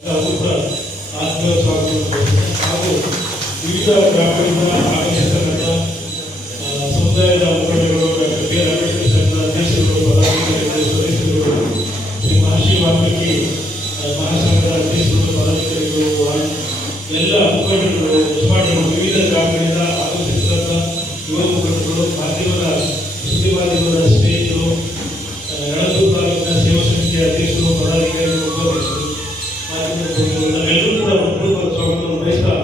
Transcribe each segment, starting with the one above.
ಆತ್ಮೀಯ ಸ್ವಾಗತ ಹಾಗೂ ವಿವಿಧ ಗ್ರಾಮಗಳಿಂದ ಆಗಮಿಸಿರ್ತಕ್ಕಂಥ ಸಮುದಾಯದ ಮುಖಂಡರು ಡಾಕ್ಟರ್ ಬಿ ಅಂಬೇಡ್ಕರ್ ಸಂಘದ ಅಧ್ಯಕ್ಷರುಗಳು, ಪದಾಧಿಕಾರಿಗಳು, ಸದಸ್ಯರುಗಳು, ಶ್ರೀ ಮಹರ್ಷಿ ವಾಲ್ಮೀಕಿ ಮಹಾಸಂಘದ ಅಧ್ಯಕ್ಷರುಗಳು, ಪದಾಧಿಕಾರಿಗಳು, ಎಲ್ಲ ಮುಖಂಡರುಗಳು, ಯಜಮಾನರು, ವಿವಿಧ ಗ್ರಾಮಗಳಿಂದ ಆಗಮಿಸಿರ್ತಕ್ಕಂಥ ಯುವ ಮುಖಂಡರು, ಸುದ್ದಿ ಮಾಧ್ಯಮದ ಸ್ನೇಹಿತರು, ಯಳಂದೂರು ತಾಲೂಕಿನ ಸೇವಾ ಸಮಿತಿಯ ಅಧ್ಯಕ್ಷರು, ಪದಾಧಿಕಾರಿಗಳು, ಉಪಾಧ್ಯಕ್ಷರು, ನಾವೆಲ್ಲರೂ ಕೂಡ ಒಬ್ಬರು ಸ್ವಾಗತವನ್ನು ಬಯಸ್ತಾ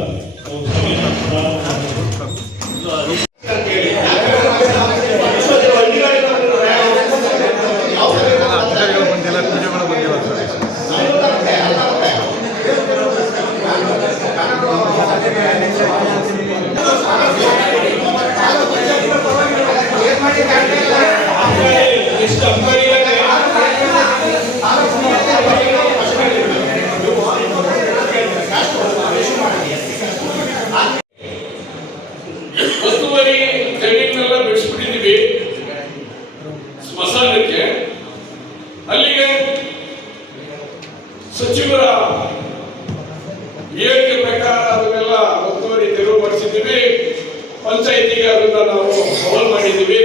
ಸಭೆಯನ್ನು ಪ್ರಾರಂಭ ಮಾಡಿದ್ದೇವೆ. ಒತ್ತುವರಿ ಜಮೀನೆಲ್ಲ ಬಿಡಿಸ್ಬಿಟ್ಟಿದ್ದೀವಿ ಸ್ಮಶಾನಕ್ಕೆ. ಅಲ್ಲಿಗೆ ಸಚಿವರ ಹೇಳಿಕೆ ಪ್ರಕಾರ ಅದನ್ನೆಲ್ಲ ಒತ್ತುವರಿ ತೆರವು ಮಾಡಿಸಿದ್ದೀವಿ. ಪಂಚಾಯಿತಿಗೆ ಅದನ್ನ ನಾವು ಸವಾಲ್ ಮಾಡಿದ್ದೀವಿ.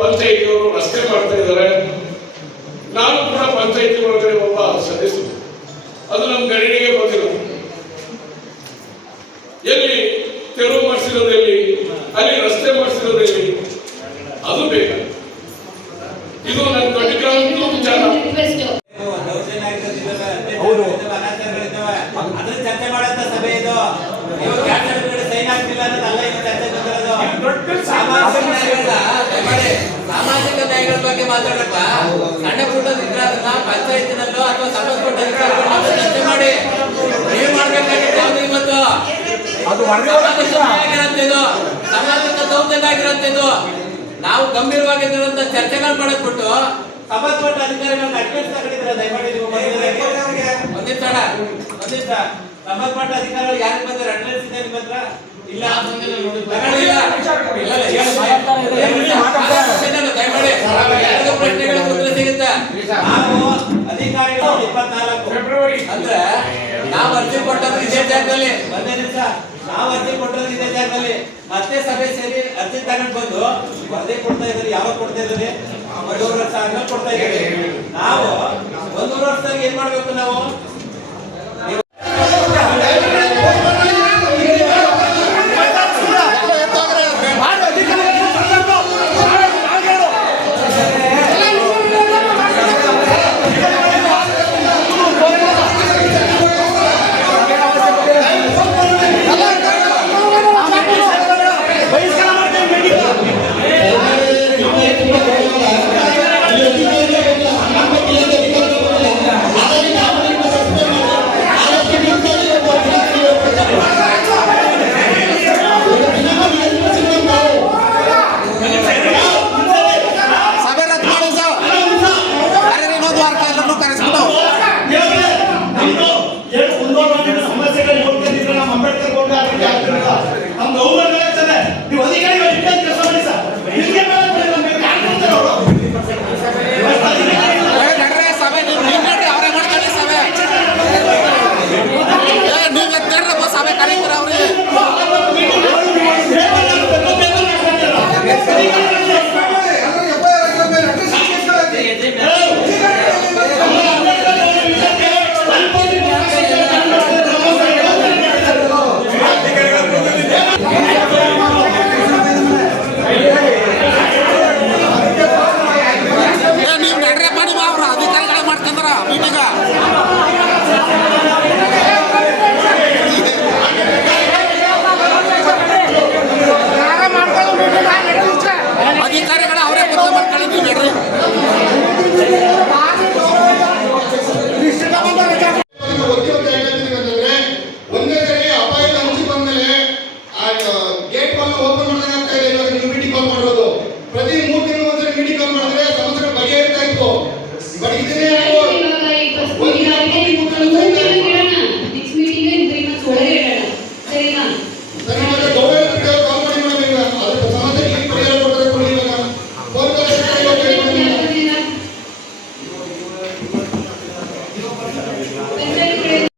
ಪಂಚಾಯಿತಿಯವರು ರಸ್ತೆ ಮಾಡ್ತಾ ಇದ್ದಾರೆ. ನಾನು ಕೂಡ ಪಂಚಾಯಿತಿ ಒಳಗಡೆ ಒಬ್ಬ ಸದಸ್ಯರು. ಅದು ನಮ್ಮ ಗಣನೆಗೆ ಬಂದಿರೋದು. ಎಲ್ಲಿ ತೆರವು ಮಾಡಿಸಿರೋದಲ್ಲಿ, ಅಲ್ಲಿ ರಸ್ತೆ ಮಾಡಿಸಿರೋದಲ್ಲಿ ಅದು ಬೇಕು. ಇದು ನನ್ನ ದೊಡ್ಡ ವಿಚಾರ. ಅದನ್ನ ಚರ್ಚೆ ಮಾಡಂತ ಸಭೆ ಇದು. ನೀವು ಸೈನ್ ಆಗ್ತಿಲ್ಲ ಅನ್ನೋದಲ್ಲ ಇದು ಚರ್ಚೆ ಬಂದಿರೋದು. ಸಾಮಾಜಿಕ ನ್ಯಾಯಗಳ ಬಗ್ಗೆ ಮಾತಾಡಕ್ಕ ಸಣ್ಣ ಪುಟ್ಟದಿದ್ರೆ ಅದನ್ನ ಪಂಚಾಯತಿನಲ್ಲೋ ಅಥವಾ ಸಂಬಂಧಪಟ್ಟ ಅಧಿಕಾರಿಗಳನ್ನ ಚರ್ಚೆ ಮಾಡಿ. ನೀವು ಮಾಡ್ಬೇಕಾಗಿತ್ತು ಯಾವುದು ಇವತ್ತು ಆಗಿರಂತಿದ್ದು ಸಮಾಜದ ದೌರ್ಜನ್ಯ ಆಗಿರಂತಿದ್ದು. ನಾವು ಗಂಭೀರವಾಗಿರುವಂತ ಚರ್ಚೆಗಳು ಮಾಡಕ್ ಬಿಟ್ಟು ಸಂಬಂಧಪಟ್ಟ ಅಧಿಕಾರಿಗಳನ್ನ ಅಡ್ಮಿಟ್ ತಗೊಂಡಿದ್ರೆ ದಯಮಾಡಿ ನೀವು ಒಂದಿನ ಸಂಬಂಧಪಟ್ಟ ಅಧಿಕಾರಿಗಳು ಯಾರಿಗೆ ಬಂದ್ರೆ ಅಡ್ರೆಸ್ ಇದೆ ನಿಮ್ಮ ಹತ್ರ ಇಲ್ಲ ಪ್ರಶ್ನೆಗಳ ಉತ್ತರ ಸಿಗುತ್ತೆ. ನಾವು ಅಧಿಕಾರಿಗಳು 24 ಫೆಬ್ರವರಿ ಅಂದ್ರೆ ನಾವು ಅರ್ಜಿ ಕೊಟ್ಟದ್ದು ಇದೇ ಜಾಗದಲ್ಲಿ ಒಂದೇ ನಿಮಿಷ ನಾವು ಅರ್ಜಿ ಕೊಟ್ಟದ್ದು ಇದೇ ಜಾಗದಲ್ಲಿ ಮತ್ತೆ ಸಭೆ ಸೇರಿ ಅರ್ಜಿ ತಗೊಂಡು ಬಂದು ಅದೇ ಕೊಡ್ತಾ ಇದ್ದಾರೆ. ಯಾವಾಗ ಕೊಡ್ತಾ ಇದ್ದಾರೆ? 1.5 ವರ್ಷ ಆದ್ಮೇಲೆ ಕೊಡ್ತಾ ಇದ್ದಾರೆ. ನಾವು 1.5 ವರ್ಷದಾಗ ಏನ್ ಮಾಡ್ಬೇಕು? ನಾವು